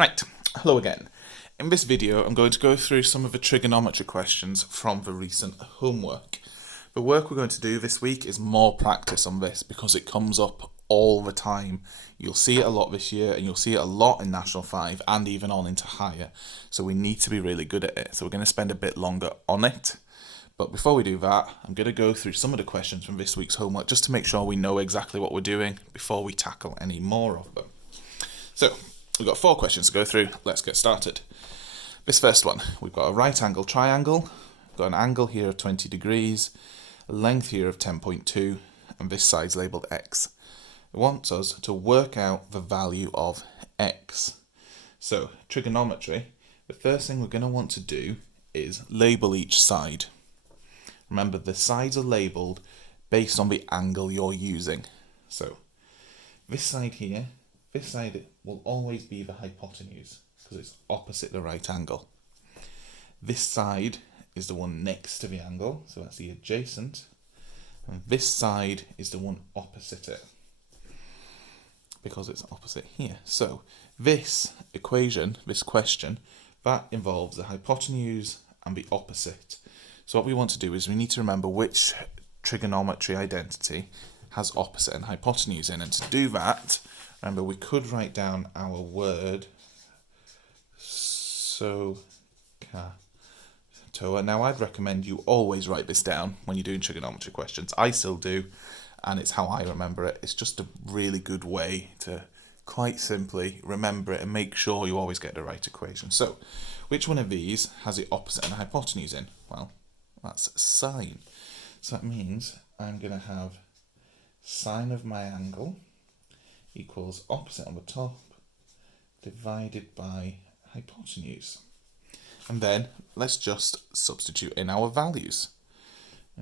Right, hello again. In this video I'm going to go through some of the trigonometry questions from the recent homework. The work we're going to do this week is more practice on this because it comes up all the time. You'll see it a lot this year and you'll see it a lot in National 5 and even on into higher. So we need to be really good at it. So we're going to spend a bit longer on it. But before we do that, I'm going to go through some of the questions from this week's homework just to make sure we know exactly what we're doing before we tackle any more of them. So, we've got 4 questions to go through. Let's get started. This first one, we've got a right angle triangle. We've got an angle here of 20 degrees, a length here of 10.2, and this side's labelled x. It wants us to work out the value of x. So, trigonometry, the first thing we're going to want to do is label each side. Remember, the sides are labelled based on the angle you're using. So, this side here, this side will always be the hypotenuse because it's opposite the right angle. This side is the one next to the angle, so that's the adjacent. And this side is the one opposite it because it's opposite here. So this equation, this question, that involves the hypotenuse and the opposite. So what we want to do is we need to remember which trigonometry identity has opposite and hypotenuse in. And to do that, remember, we could write down our word SOHCAHTOA. Now, I'd recommend you always write this down when you're doing trigonometry questions. I still do, and it's how I remember it. It's just a really good way to quite simply remember it and make sure you always get the right equation. So, which one of these has the opposite and hypotenuse in? Well, that's sine. So that means I'm going to have sine of my angle equals opposite on the top divided by hypotenuse. And then let's just substitute in our values.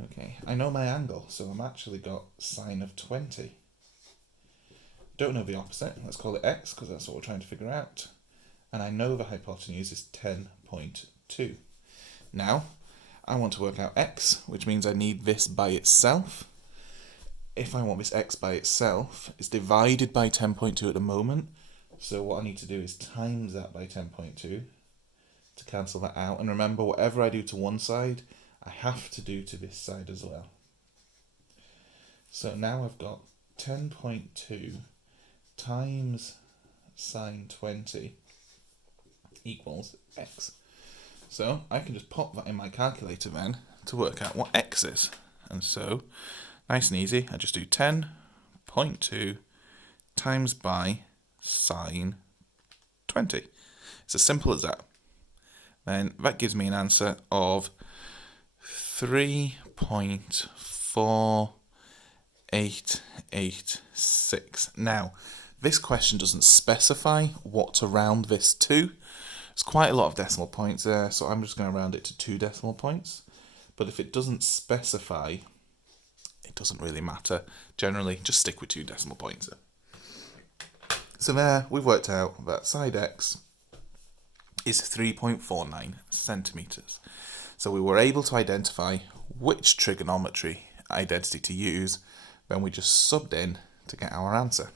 Okay, I know my angle, so I'm actually got sine of 20. Don't know the opposite, let's call it x because that's what we're trying to figure out. And I know the hypotenuse is 10.2. Now, I want to work out x, which means I need this by itself. If I want this x by itself, it's divided by 10.2 at the moment. So what I need to do is times that by 10.2 to cancel that out. And remember, whatever I do to one side, I have to do to this side as well. So now I've got 10.2 times sine 20 equals x. So I can just pop that in my calculator then to work out what x is. And so, nice and easy, I just do 10.2 times by sine 20. It's as simple as that. Then that gives me an answer of 3.4886. Now, this question doesn't specify what to round this to. There's quite a lot of decimal points there, so I'm just going to round it to 2 decimal points. But if it doesn't specify, it doesn't really matter. Generally, just stick with 2 decimal points. So there, we've worked out that side x is 3.49 centimetres. So we were able to identify which trigonometry identity to use, then we just subbed in to get our answer.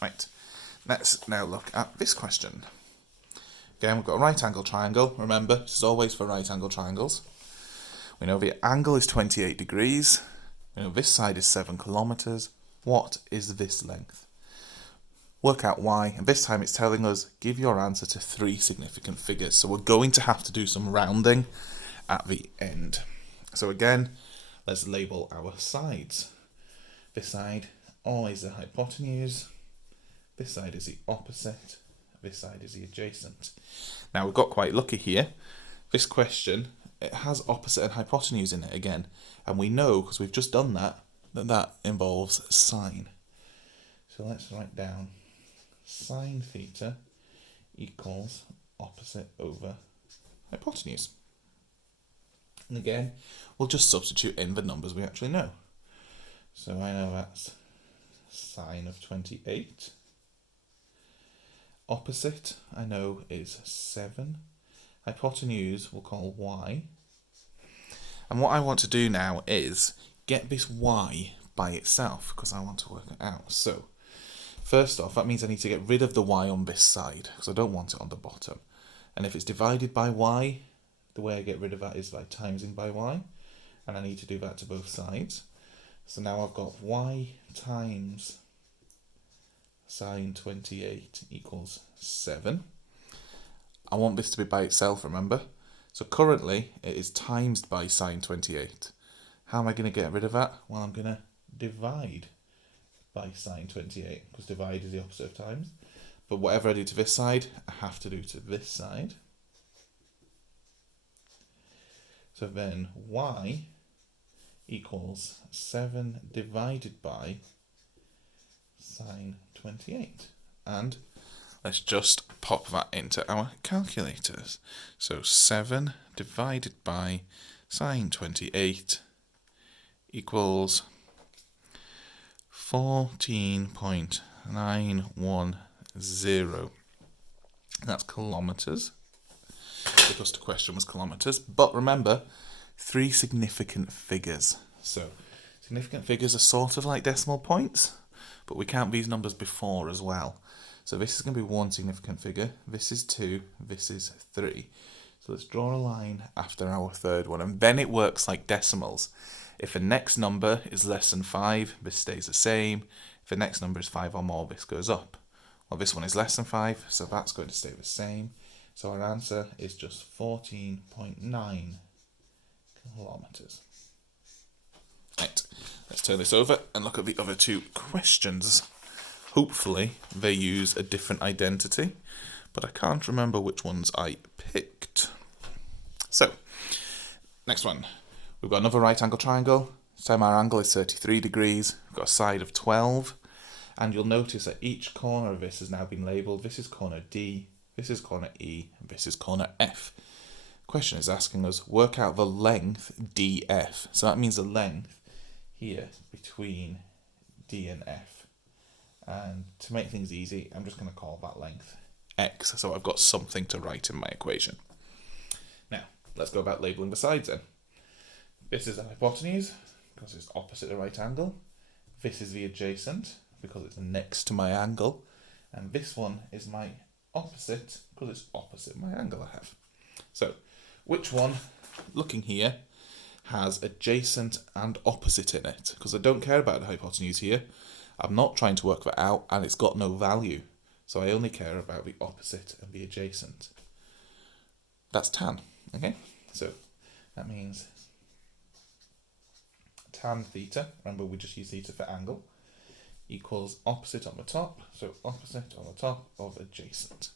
Right, let's now look at this question. Again, we've got a right angle triangle. Remember, this is always for right angle triangles. We know the angle is 28 degrees. We know this side is 7 kilometres. What is this length? Work out y, and this time it's telling us give your answer to 3 significant figures. So we're going to have to do some rounding at the end. So again, let's label our sides. This side always the hypotenuse. This side is the opposite. This side is the adjacent. Now we've got quite lucky here. This question, it has opposite and hypotenuse in it again. And we know, because we've just done that, that involves sine. So let's write down sine theta equals opposite over hypotenuse. And again, we'll just substitute in the numbers we actually know. So I know that's sine of 28. Opposite, I know, is 7. Hypotenuse we'll call y. And what I want to do now is get this y by itself because I want to work it out. So First off, that means I need to get rid of the y on this side, because I don't want it on the bottom. And if it's divided by y, the way I get rid of that is by timesing by y, and I need to do that to both sides. So now I've got y times sine 28 equals 7. I want this to be by itself, remember? So currently it is times by sine 28. How am I going to get rid of that? Well, I'm going to divide by sine 28, because divide is the opposite of times. But whatever I do to this side, I have to do to this side. So then y equals 7 divided by sine 28. And let's just pop that into our calculators. So 7 divided by sine 28 equals 14.910. That's kilometres, because the question was kilometres. But remember, 3 significant figures. So significant figures are sort of like decimal points, but we count these numbers before as well. So this is going to be 1 significant figure, this is 2, this is 3. So let's draw a line after our third one, and then it works like decimals. If the next number is less than 5, this stays the same. If the next number is 5 or more, this goes up. Well, this one is less than 5, so that's going to stay the same. So our answer is just 14.9 kilometres. Right, let's turn this over and look at the other 2 questions. Hopefully they use a different identity, but I can't remember which ones I picked. So, next one. We've got another right angle triangle. This time our angle is 33 degrees. We've got a side of 12. And you'll notice that each corner of this has now been labelled. This is corner D, this is corner E, and this is corner F. The question is asking us, work out the length DF. So that means the length here between D and F. And to make things easy, I'm just going to call that length X. So I've got something to write in my equation. Now, let's go about labelling the sides then. This is the hypotenuse, because it's opposite the right angle. This is the adjacent, because it's next to my angle. And this one is my opposite, because it's opposite my angle I have. So, which one, looking here, has adjacent and opposite in it? Because I don't care about the hypotenuse here. I'm not trying to work that out, and it's got no value. So I only care about the opposite and the adjacent. That's tan, okay? So that means tan theta, remember we just use theta for angle, equals opposite on the top, so opposite on the top of adjacent.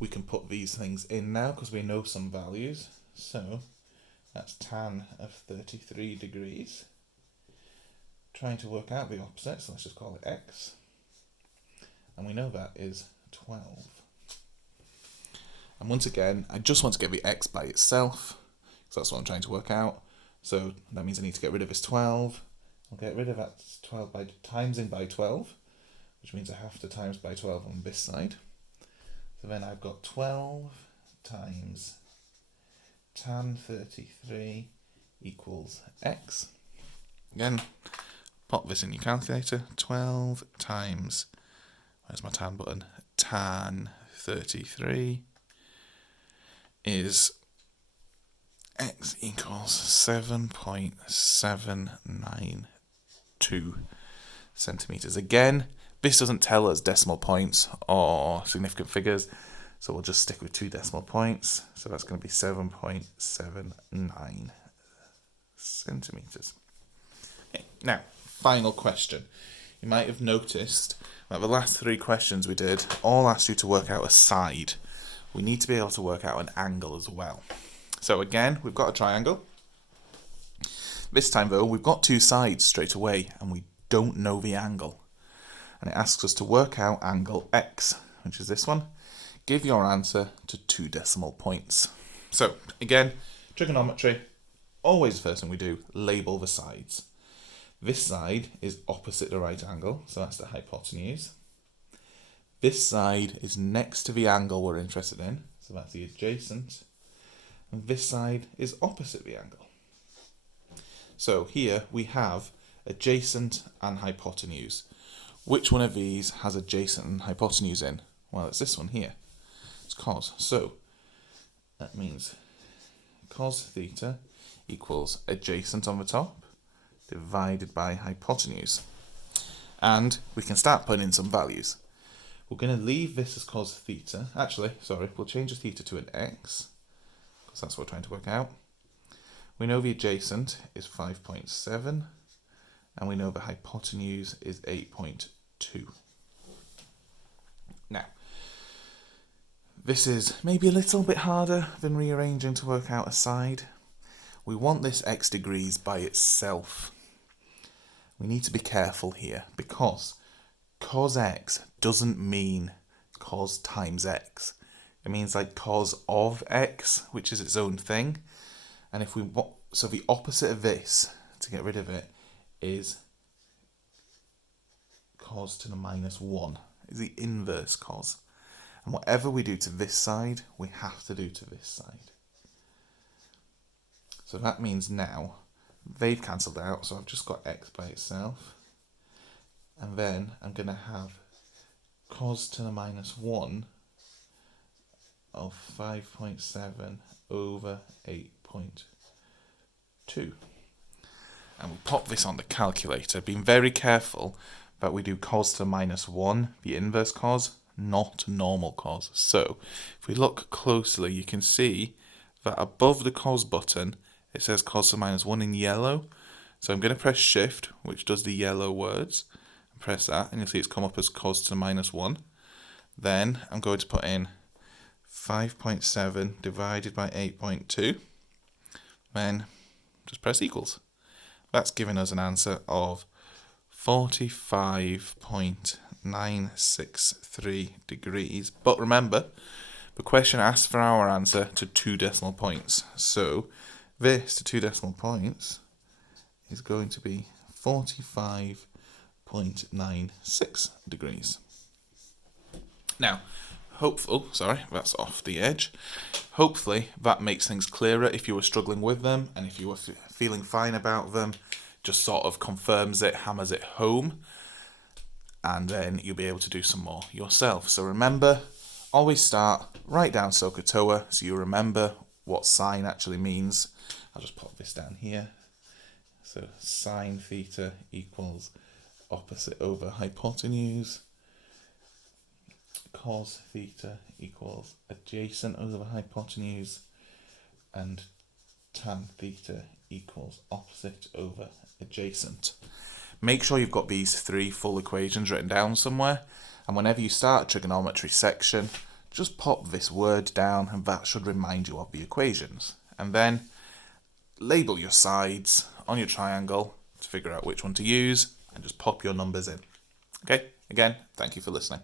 We can put these things in now because we know some values. So that's tan of 33 degrees. Trying to work out the opposite, so let's just call it x. And we know that is 12. And once again, I just want to get the x by itself, so that's what I'm trying to work out. So that means I need to get rid of this 12. I'll get rid of that 12 by timesing by 12, which means I have to times by 12 on this side. So then I've got 12 times tan 33 equals x. Again, pop this in your calculator. 12 times, where's my tan button? Tan 33 is x equals 7.792 centimetres. Again, this doesn't tell us decimal points or significant figures, so we'll just stick with 2 decimal points. So that's going to be 7.79 centimetres. Okay, now, final question. You might have noticed that the last 3 questions we did all asked you to work out a side. We need to be able to work out an angle as well. So again, we've got a triangle. This time though, we've got 2 sides straight away and we don't know the angle. And it asks us to work out angle X, which is this one. Give your answer to 2 decimal points. So again, trigonometry, always the first thing we do, label the sides. This side is opposite the right angle, so that's the hypotenuse. This side is next to the angle we're interested in, so that's the adjacent. And this side is opposite the angle. So here we have adjacent and hypotenuse. Which one of these has adjacent and hypotenuse in? Well, it's this one here. It's cos. So that means cos theta equals adjacent on the top divided by hypotenuse. And we can start putting in some values. We're going to leave this as cos theta. Actually, sorry, we'll change the theta to an x, because that's what we're trying to work out. We know the adjacent is 5.7, and we know the hypotenuse is 8.2. Now, this is maybe a little bit harder than rearranging to work out a side. We want this x degrees by itself. We need to be careful here, because cos x doesn't mean cos times x. It means like cos of x, which is its own thing. And if we want, so the opposite of this, to get rid of it, is cos to the minus 1. Is the inverse cos. And whatever we do to this side, we have to do to this side. So that means now they've cancelled out, so I've just got x by itself. And then I'm going to have cos to the minus 1 of 5.7 over 8.2. And we'll pop this on the calculator, being very careful that we do cos to the minus 1, the inverse cos, not normal cos. So if we look closely, you can see that above the cos button, it says cos to the minus 1 in yellow. So I'm going to press shift, which does the yellow words, and press that, and you'll see it's come up as cos to the minus 1. Then I'm going to put in 5.7 divided by 8.2. Then just press equals. That's giving us an answer of 45.963 degrees. But remember, the question asks for our answer to 2 decimal points. So this to 2 decimal points is going to be 45.96 degrees. Now, that's off the edge. Hopefully that makes things clearer if you were struggling with them, and if you were feeling fine about them, just sort of confirms it, hammers it home, and then you'll be able to do some more yourself. So remember, always start right down SOHCAHTOA so you remember what sine actually means. I'll just pop this down here. So sine theta equals opposite over hypotenuse. Cos theta equals adjacent over hypotenuse. And tan theta equals opposite over adjacent. Make sure you've got these 3 full equations written down somewhere, and whenever you start a trigonometry section, just pop this word down, and that should remind you of the equations. And then label your sides on your triangle to figure out which one to use, and just pop your numbers in. Okay, again, thank you for listening.